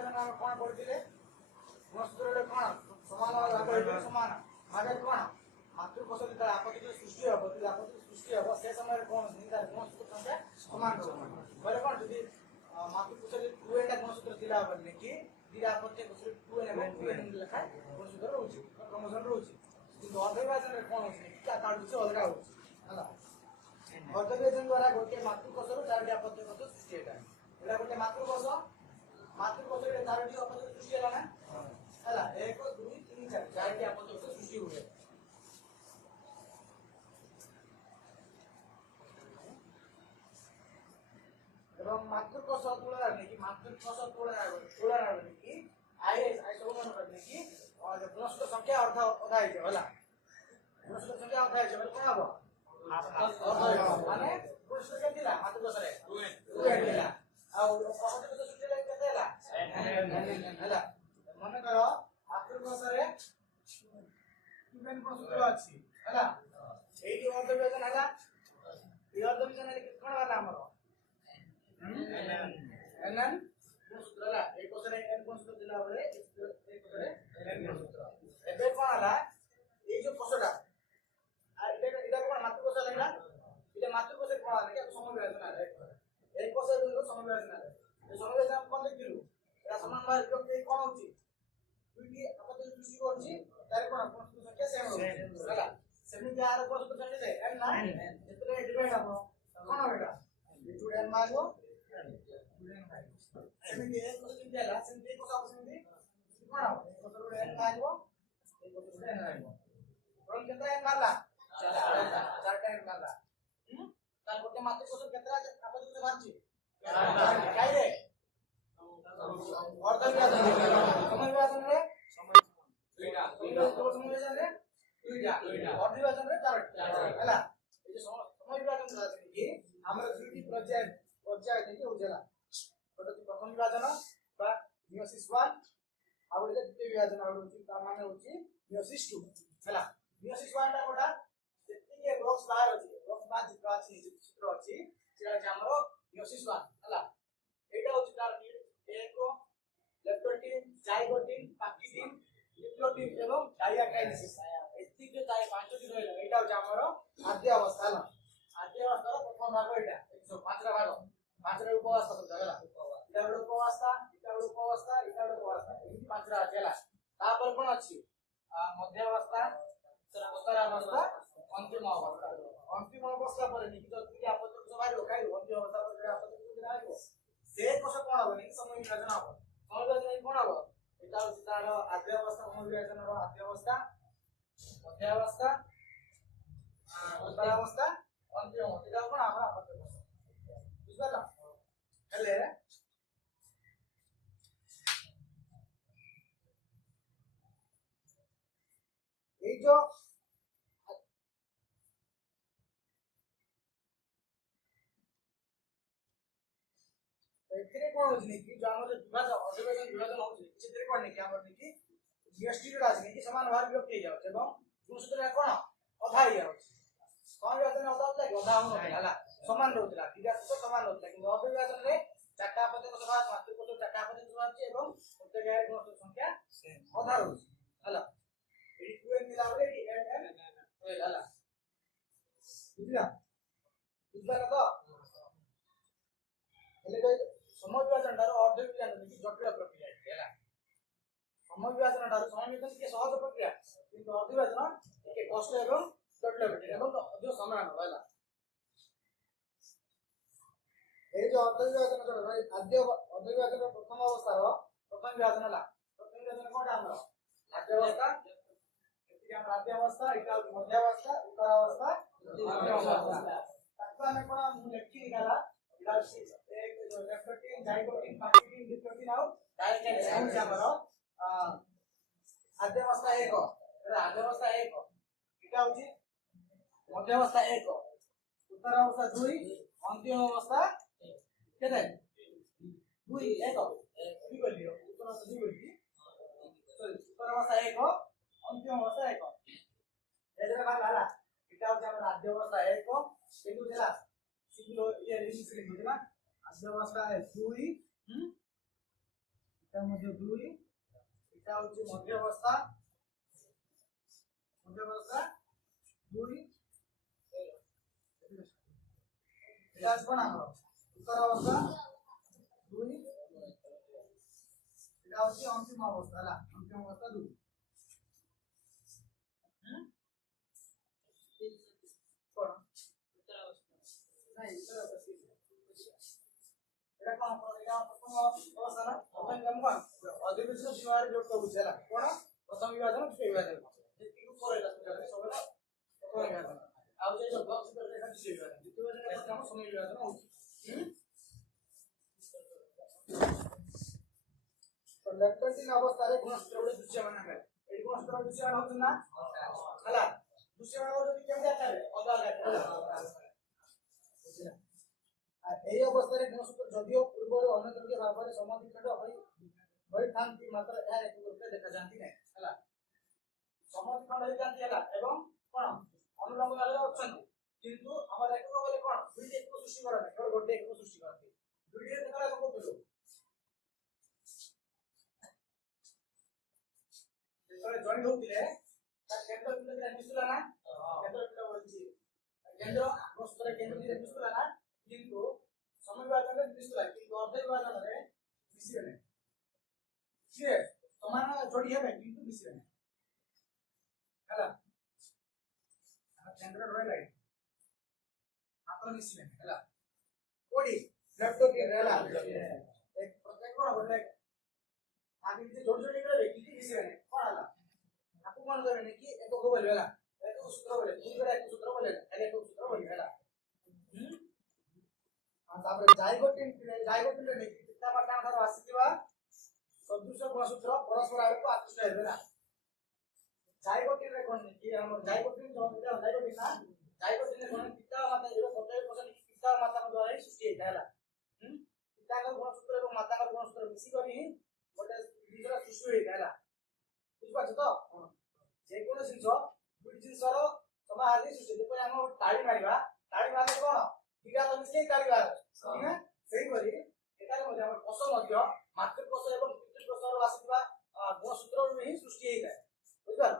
विभाजन हम कोन पढिथिले गुणसूत्र कोन समान भाग समान भाग कोन मातृकोश जेता आपत्ति सृष्टि हो आपत्ति सृष्टि हो से समय कोन निदान गुणसूत्र संख्या समान बोले कोन जदी मातृकोश जे 2n टा गुणसूत्र दिला बोले कि दिला आपत्ति कोश 2n এবং 2n लेखा गुणसूत्र रहउची क्रमशः रहउची किंतु अर्ध विभाजन रे कोन होची का काढू से अलगा होची हला अर्ध विभाजन द्वारा गोटे मातृकोश रो चारटी आपत्ति कोश सृष्टि हेता एला गोटे मातृकोश रे चारटी आपत्ति सृष्टि होला ना हला 1 2 3 4 चारटी आपत्ति कोश सृष्टि हुए এবং মাতৃকোষ তুলনা নেকি মাতৃকোষ তুলনা নেকি আই সমান নেকি और गुणसूत्र संख्या अर्ध अधा है होला गुणसूत्र संख्या अधा है बोले कोन हबो माने गुणसूत्र के दिला मातृकोष रे 2n दिला आ प्रकृति कोष सृष्टि रे केते होला होला माने करो मातृकोष रे 2n गुणसूत्र अछि होला एही अर्ध विभाजन होला ई अर्ध विभाजन रे कोन होला हमरो nn गुणसूत्र ला एक कोसरे n गुणसूत्र दिला बले एक कोसरे n गुणसूत्र एबे कोन हला ए जो कोसडा आ इडा कोन मातृकोष लागला इडा मातृकोष कोन हला के समविभाजन है एक कोसरे दुनो समविभाजन है ए समविभाजन कोन लिखिलु एटा समान भाग व्यक्ति कोन होची दुईटी आपत्ति सृष्टि करछि तारे कोन गुणसूत्र संख्या सेम होला सेमिति आर गुणसूत्र संख्या दे n ना जेतरे डिवाइड हबो कोन होबेटा बिटू n मागो सेमिति एक कोस दिन जाला सेमिति कोस आवश्यक सेमिति कोन हो कोस रो n मागो एक कोस रो n मागो रोल केतरा n मारला चारटा n मारला तार गोटे मात्र कोस केतरा आपत्ति कोस बारछि काय रे अर्ध विभाजन समय विभाजन रे दुईटा समय विभाजन रे दुईटा अर्ध विभाजन रे चारटा हैला ए जो समय विभाजन रहछि कि हमर दुईटी पर्याय देखि होजला प्रथम विभाजन बा मियोसिस 1 आ बोले द्वितीय विभाजन होची ता माने होची मियोसिस 2 हैला मियोसिस 1 टा कोटा सेतिके बॉक्स बाहर होची बॉक्स बाहर जितना अछि चित्र अछि सेटा जे हमरो मियोसिस 1 हैला एटा होची तार एक लेप्टोटिन जाइगोटिन पैक्टिन न्यूक्लियोटिन एवं डाइकाइनेसिस एतिके ताई पांचटी रहले एटा होची हमरो आद्य अवस्था हैला आद्य अवस्थार प्रथम भाग एटा 105 भाग 5 रे उपअवस्था सब हैला इटा उपअवस्था इटा उपअवस्था इटा उपअवस्था ई पांचरा गेला तापर कोन अछि मध्य अवस्था उत्तर अवस्था अंतिम अवस्था पर निकट दुई आपत्ति सवारी रोकाई अंतिम अवस्था पर आपत्ति सुविधा आइबो से कोस कोन हबो नि समय विभाजन हबो समय विभाजन कोन हबो इटा अछि तार आद्य अवस्था समय विभाजन रो आद्य अवस्था मध्य अवस्था उत्तर अवस्था अंतिम इटा कोन हमरा आपत्ति बुझला हेले ए जो एथिरे कोन होछि कि जो हमर विभाजन होछि चित्र कोन कि हमर कि जीएसटी रा अछि कि समान भाग व्यक्ति हे जाउ एवं गुणसूत्र कोन अधा हे जाउ कोन विभाजन अधा हो होला समान रहउतला दिगा तो समान रहउतला कि अर्ध विभाजन रे चारटा आपत्ति को समान मातृकोश चारटा आपत्ति को समान एवं प्रत्येक गायर गुणसूत्र संख्या अधा रहउछि होला एडी 2n मिला रे एडी n होइला होला बुझला तो हेले समय विभाजन ठारो अर्ध विभाजन कि जटिल प्रक्रिया हैला समय विभाजन ठारो समय विभाजन के सहज प्रक्रिया किंतु अर्ध विभाजन के कष्ट एवं जटिल प्रक्रिया एवं जो समान होला ए जो अर्ध विभाजन ठारो आद्य अर्ध विभाजन प्रथम अवस्था रो प्रथम विभाजन होला प्रथम विभाजन कोटा हमरो आद्य अवस्था एति हम आद्य अवस्था इटा मध्य अवस्था उत्तर अवस्था अंतिम अवस्था ताको हमें कोन मु लेखि निकाला इटा एक जो लेप्टोटिन जाइगोटिन पैक्टिन न्यूक्लियोटिन आउ डाइकाइनेसिस हमरो आद्य अवस्था 1 एरा आद्य अवस्था 1 इटा होची मध्य अवस्था 1 उत्तर अवस्था 2 अंतिम अवस्था केते 2 1 की बोलियो उत्तर अवस्था 2 बोली सॉरी उत्तर अवस्था 1 अंतिम अवस्था 1 एजरा बात आला इटा होची हमर आद्य अवस्था 1 किंतु देला सिंगल ये रिलीज से दिला आद्य अवस्था 2 এটা মধ্যে 2 এটা হচ্ছে মধ্য অবস্থা 2 এটা আসবে না আমরা উত্তর অবস্থা 2 এটা হচ্ছে অন্তিম অবস্থা না অন্তিম অবস্থা 2 কোন উত্তর অবস্থা নাই উত্তর অবস্থা এটা কোন এটা প্রথম অবস্থা না প্রথম কেমন অধিবেশন সীমার যোগ করছে না কোন প্রথম বিভাজন দ্বিতীয় বিভাজন যেটিকে পরে লাগবে সবাই প্রথম বিভাজন ଆଉ যে বক্স করে এটা দ্বিতীয় বিভাজন দ্বিতীয় বিভাজন প্রথম সময় বিভাজন হচ্ছে তো ল্যাপটপিং অবস্থায় গুণসূত্র গুলো দৃশ্যমান হবে এই গুণসূত্র দৃশ্যমান হচ্ছে না ହେଲା দৃশ্যমান যদি কেমন দেখাবে অলগা দেখাবে আর এই অবস্থায় গুণসূত্র যদিও পূর্বରୁ ଅନ୍যতম ভাବରେ সমাଧିକୃତ ହୋଇଥାନ୍ତି ମାତ୍ର ଏହା ଏକ ରୂପେ ଦେଖାଯାନ୍ତି ନାହିଁ ହେଲା ସମାଧିକୃତ ହୋଇଥାନ୍ତି ହେଲା ଏବଂ କ'ଣ ଅନୁଲମ୍ବ ଭାବରେ ଅଛନ୍ତି କିନ୍ତୁ ଆମର ଏକକ ବୋଲେ କ'ଣ ଦୁଇଟି ଏକକ ସୃଷ୍ଟି କରନ୍ତି କେବଳ ଗୋଟେ ଏକକ ସୃଷ୍ଟି କରନ୍ତି ଦୁଇଟି ଏକକ ଆମେ କହୁଥିଲୁ ଯେତେବେଳେ ଜଏଣ୍ଟ ହଉଥିଲେ ତା କେନ୍ଦ୍ର ବିନ୍ଦୁରେ ମିଶୁଲା ନା କେନ୍ଦ୍ର ବିନ୍ଦୁ ବଳିଛି କେନ୍ଦ୍ର ବସ୍ତୁରେ କେନ୍ଦ୍ର ବିନ୍ଦୁରେ ମିଶୁଲା ନା କିନ୍ତୁ ସମୟ ବିଭାଜନରେ ମିଶୁଲା କିନ୍ତୁ ଅର୍ଧ ବିଭାଜନରେ ମିଶିବେ ନାହିଁ ସିଏ ସମାନ ଯୋଡ଼ି ହେବେ କିନ୍ତୁ ମିଶିବେ ନାହିଁ ହେଲା କେନ୍ଦ୍ର ରହିଲା ମାତ୍ର ମିଶିବେ ନାହିଁ ହେଲା କୋଡ଼ି ଲ୍ୟାପଟପ୍ ହେଲା ଏକ ପ୍ରତ୍ୟେକ କ'ଣ ଗୋଟେ ଆगे କିଛି ଯୋଡ଼ି ଯୋଡ଼ି କରିବେ କିନ୍ତୁ ମିଶିବେ ନାହିଁ କ'ଣ ହେଲା ତାକୁ କ'ଣ କରିବେ କି ଏକକ ବୋଲିବେ ହେଲା ଏକକ ସୂତ୍ର ବୋଲେ ଦୁଇଟା ଏକକ ସୂତ୍ର ବୋଲେ ଖାଲି ଏକକ ସୂତ୍ର ବୋଲିବେ ହେଲା ତାପରେ ଜାଇଗୋଟିନରେ ନେଇକି ପିତା ମାତାଙ୍କ ଠାରୁ ଆସିଥିବା ସଦୃଶ ଗୁଣସୂତ୍ର ପରସ୍ପର ଆଡ଼କୁ ଆକୃଷ୍ଟ ହେବେ ନା ଜାଇଗୋଟିନରେ କ'ଣ ନେଇକି ଆମର ଜାଇଗୋଟିନ ଜାଇଗୋଟିନ ନା ଜାଇଗୋଟିନରେ କ'ଣ ପିତା ମାତା ଏବେ 70% ପିତା ମାତାଙ୍କ ଦ୍ୱାରା ହିଁ ସୃଷ୍ଟି ହେଇଥାଏ ହେଲା ପିତାଙ୍କ ଗୁଣସୂତ୍ର ଏବଂ ମାତାଙ୍କ ଗୁଣସୂତ୍ର ମିଶିକରି ହିଁ ଗୋଟେ ଜିନିଷର ସୃଷ୍ଟି ହେଇଥାଏ ହେଲା ବୁଝିପାରୁଛ ତ ଯେକୌଣସି ଜିନିଷ ଦୁଇଟି ଜିନିଷର ସମାହାରୀ ସୃଷ୍ଟି ଯେପରି ଆମେ ତାଳି ମାରିଲେ କ'ଣ ଦିଟା ତ ମିଶିଲେ ତାଳି ମାରିବା ସେଇପରି ଏଠାରେ ମଧ୍ୟ ଆମର କୋଷ ମଧ୍ୟ ମାତୃକୋଷ ଏବଂ ପିତୃକୋଷରୁ ଆସିଥିବା ଗୁଣସୂତ୍ରରୁ ହିଁ ସୃଷ୍ଟି ହେଇଥାଏ ବୁଝିପାରିଲ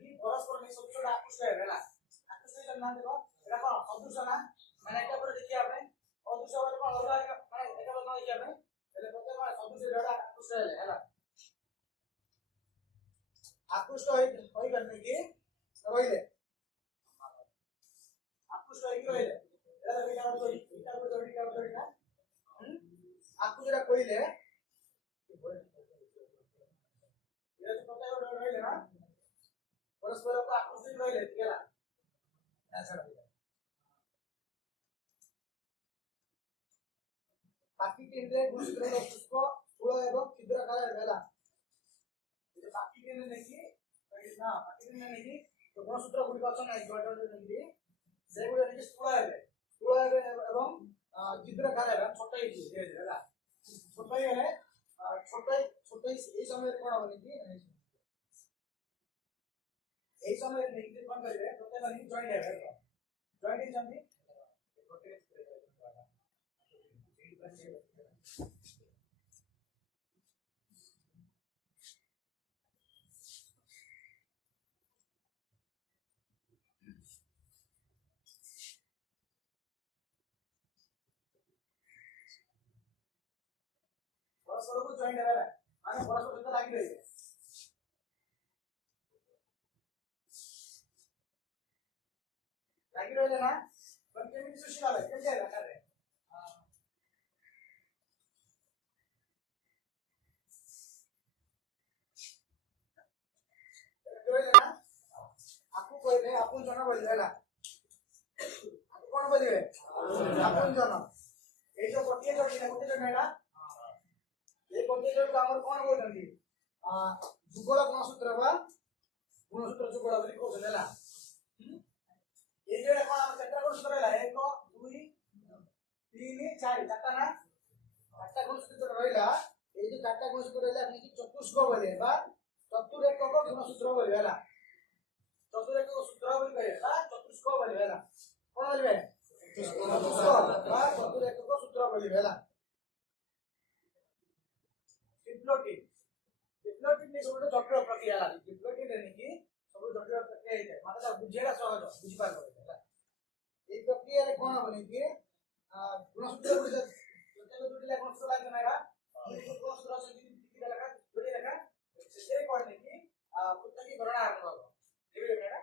କି ପରସ୍ପର ନେଇ ସଦୃଶଟା ଆକୃଷ୍ଟ ହେବେ ହେଲା ଆକୃଷ୍ଟ ହେଇଛନ୍ତି ନା ଦେଖ ଏଇଟା କ'ଣ ସଦୃଶ ନା ମାନେ ଏଟା ପରେ ଦେଖିବା ପାଇଁ ଅଦୃଶ ବୋଲି କ'ଣ ଅଲଗା ମାନେ ଏଟା ବୋଲି ଦେଖିବା ପାଇଁ ହେଲେ ପ୍ରତ୍ୟେକ ମାନେ ସଦୃଶ ଏଟା ଆକୃଷ୍ଟ ହେଲେ ହେଲା ଆକୃଷ୍ଟ ହୋଇଗଲେ କି ରହିଲେ ଆକୃଷ୍ଟ ହେଇକି ରହିଲେ आपको जरा कोई ले ରହିଲେ ନା ପରସ୍ପର ଆକୃଷ୍ଟ ରହିଲେ ହେଲା ବାକି କେନ୍ଦ୍ରରେ ଗୁଣସୂତ୍ରର ପୁଷ୍ପ ସ୍ଥୂଳ ଏବଂ କ୍ଷୁଦ୍ରାକାର ହେଲା ବାକି କେନ୍ଦ୍ର ନେଇକି ନା ବାକି କେନ୍ଦ୍ର ନେଇକି ଗୁଣସୂତ୍ର ଗୁଡ଼ିକ ଅଛନ୍ତି ନେଇକି ସେଗୁଡିକ ନେଇକି ସ୍ଥୂଳ ହେବେ ଏବଂ କ୍ଷୁଦ୍ରାକାର ହେବେ ଛୋଟ ହେଇଯିବେ ଧୀରେ ଧୀରେ ହେଲା ଛୋଟ ହେଇଗଲେ ଛୋଟ এই ସମୟରେ କ'ଣ ହବନି କି এই ସମୟରେ ନେଇକି କ'ଣ କରିବେ ପ୍ରତ୍ୟେକ ନେଇକି ଜଏଣ୍ଟ ହେବେ ଜଏଣ୍ଟ ହେଇଛନ୍ତି परस्पर जॉइंट है माने परस्पर सहित लागी रही है लागी रही है ना पण केमिकल सृष्टि वाला कैसे है कर रहे ना आपको कोई नहीं आपन जन बोल देला आपको कौन बोलिए आपन जन ए जो गोटिए जन है এই কন্টিনিউটি আমরা কোন বলতেছি যুগল গুণসূত্র বা গুণসূত্র যুগল বলি কোন ହେଲା এই যে এখন আমরা চারটা গুণসূত্র ହେଲା 1 2 3 4 চারটা না চারটা গুণসূত্র রইলা এই যে চারটা গুণসূত্র রইলা আপনি চতুষ্ক বলে বা চতুরেকক গুণসূত্র বলে ହେଲା চতুরেকক সূত্র বলি কহে বা চতুষ্ক বলে ହେଲା কোন বলবে চতুষ্ক বা চতুরেকক সূত্র বলি ହେଲା ରିପିଟ୍ ସବୁଠୁ ଜଟିଳ ପ୍ରକ୍ରିୟା ହେଲା ରିପିଟ୍ ନେଇକି ସବୁ ଜଟିଳ ପ୍ରକ୍ରିୟା ହେଇଥାଏ ମାନେ ତା ବୁଝେଇଲା ସହଜ ବୁଝିପାରିବ ହେଲା এই প্রক্রিয়ারে কোন হবে কি গুণসূত্র গুলো যেটা দুটি গুণসূত্র লাগবে না এরা গুণসূত্র আছে দুটি লেখা দুটি লেখা সেটাই কোন নাকি পৃথকীকরণ আরম্ভ হবে বুঝলে এটা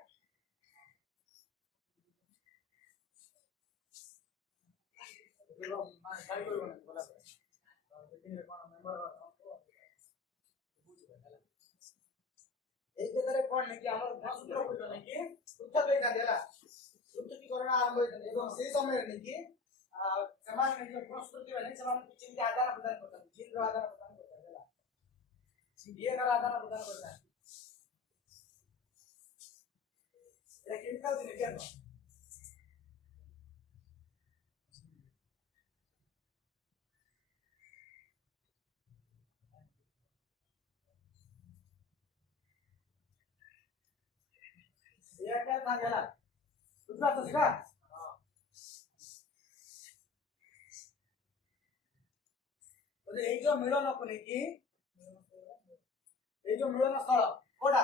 এগুলো মানে ট্রাই করব না বলা যায় মিটিংরে কোন মেম্বার বুঝবে ହେଲା এই ক্ষেত্রে কোন নাকি আমার গুণসূত্র গুলো নাকি পৃথকীকরণ ହେଲା পৃথকীকরণ আরম্ভ হইছে এবং সেই সময়ে নাকি সমান নাকি গুণসূত্র কি মানে সমান চিহ্ন আদান প্রদান করতে চিহ্ন আদান প্রদান করতে ହେଲା চিহ্ন আদান প্রদান করতে এটা কেমিক্যাল জিনিস কেন এটা না গেল বুঝবা তো সেটা তো এই যে মিলন কোনে কি এই যে মিলন স্থল কোটা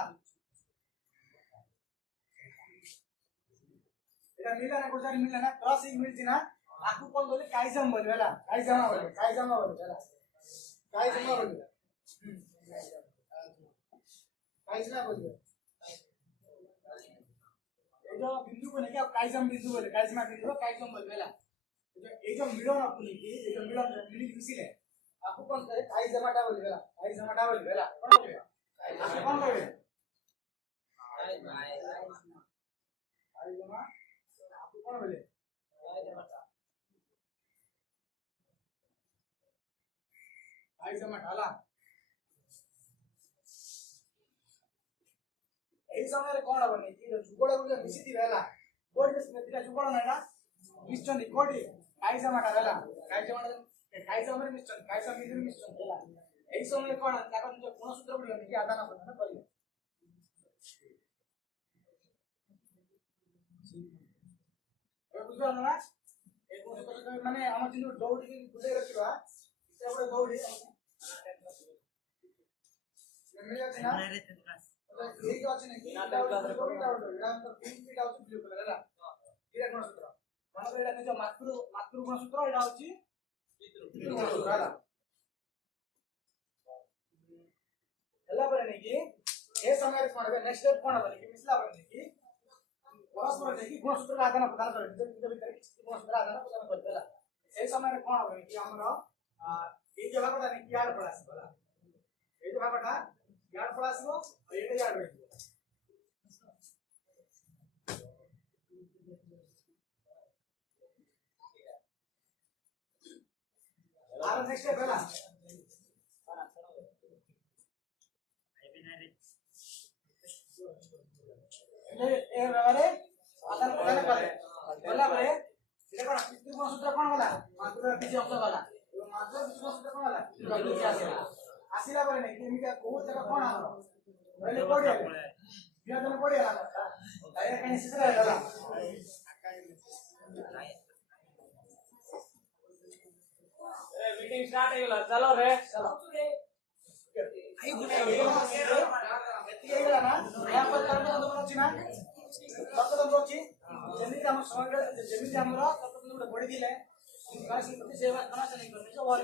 এটা মিলন কোটা মিলন না ক্রসিং মিলছি না আকু কোন বলে কাইজাম বলবে না কাইজামা বলবে ହେଲା কাইজামা বলবে কাইজামা বলবে এই যে বিন্দু কোনে কি কাইজাম বিন্দু বলে কাইজামা বিন্দু কাইজাম বলবে ହେଲା এই যে মিলন কোনে কি এই যে মিলন মিলি মিশিলে আকু কোন করে কাইজামাটা বলবে ହେଲା কাইজামাটা বলবে ହେଲା কোন বলবে আকু কোন বলবে কাইজামা আকু কোন বলে কাইজামাটা ହେଲା এই সময়ে কোন হবে নি যুগল গুলো মিশিতিবে ହେଲା কোটি মিশিতিরা যুগল না এটা মিশ্রণ কোটি কাইজামাটা ହେଲା কাইজামারে মিশ্রণ কাইজাম মিলির মিশ্রণ ହେଲା এই সময়ে কোন দেখো যে কোন সূত্র গুলো নাকি আদান প্রদান করিবে বুঝলো না এই কোন সূত্র মানে আমার যদি দৌড়ি বুঝে রাখিবা এটা বড় দৌড়ি মিলে আছে না এই যে আছে নাকি এটা তো 3 ফিট আছে ব্লু কালার ହେଲା এটা কোন সূত্র মানে এটা নিজ মাতৃ কোন সূত্র এটা হচ্ছে পিতৃ কোন সূত্র ହେଲା ପରେ নাকি এই সময়ে কোন হবে নেক্সট স্টেপ কোন হবে নাকি মিছলা হবে নাকি পরস্পর নাকি কোন সূত্র আদান প্রদান করে নিজ ভিতরে কোন সূত্র আদান প্রদান করতে ହେଲା এই সময়ে কোন হবে নাকি আমরা এই যে ভাগটা নাকি ইয়ার পড়া আসবে ହେଲା এই যে ভাগটা ইয়ার পড়া আসবে আর এটা ইয়ার হয়ে যাবে আর নেক্সট স্টেপ ହେଲା এ ব্যাপারে আদান প্রদান করে বলা পরে এটা কোন পিতৃ কোন সূত্র কোন হলা মাত্রার বিজি অংশ হলা এবং মাত্রার বিজি সূত্র কোন হলা বিজি আসিলা আসিলা পরে নাকি এমিটা কোন জায়গা কোন হলো বলে পড়ে বিয়াদনে পড়ে হলা তাই এখানে সিসরা হলা मीटिंग स्टार्ट है चलो रे चलो आई गुने एतिगेला ना या पर करतो तो ना तत्तम रोची जेमिति हम समग्र जेमिति हमरो तत्तम बढी दिले काशी प्रति सेवा कना से नहीं करने जो और